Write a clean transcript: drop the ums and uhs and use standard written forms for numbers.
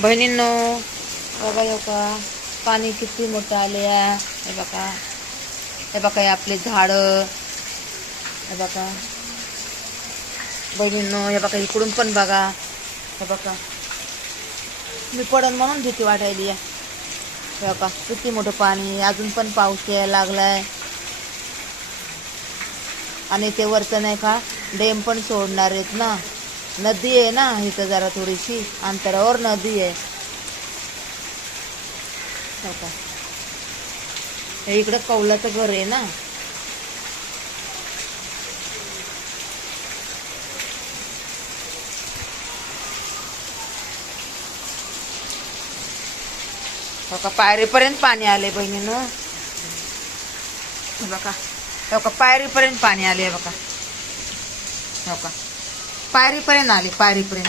बहिणींनो बघा हे का पाणी किती मोठं आले आहे. हे बघा हे आपले झाडं. हे बघा बहिणींनो, हे बघा इकडून पण बघा. हे बघा मी पडन म्हणून भीती वाटायली आहे. हे बघा किती मोठं पाणी, अजून पण पाऊस यायला लागलाय. आणि ते वरचं नाही का डॅम पण सोडणार आहेत ना. नदी आहे ना इथं, जरा थोडीशी अंतरावर नदी आहे. हे इकडं कौलाचं घर आहे ना. बघा पायरीपर्यंत पाणी आले बहिणीनं. बघा बघा पायरीपर्यंत पाणी आले. बघा बघा पायरीपर्यंत आले, पायरीपर्यंत.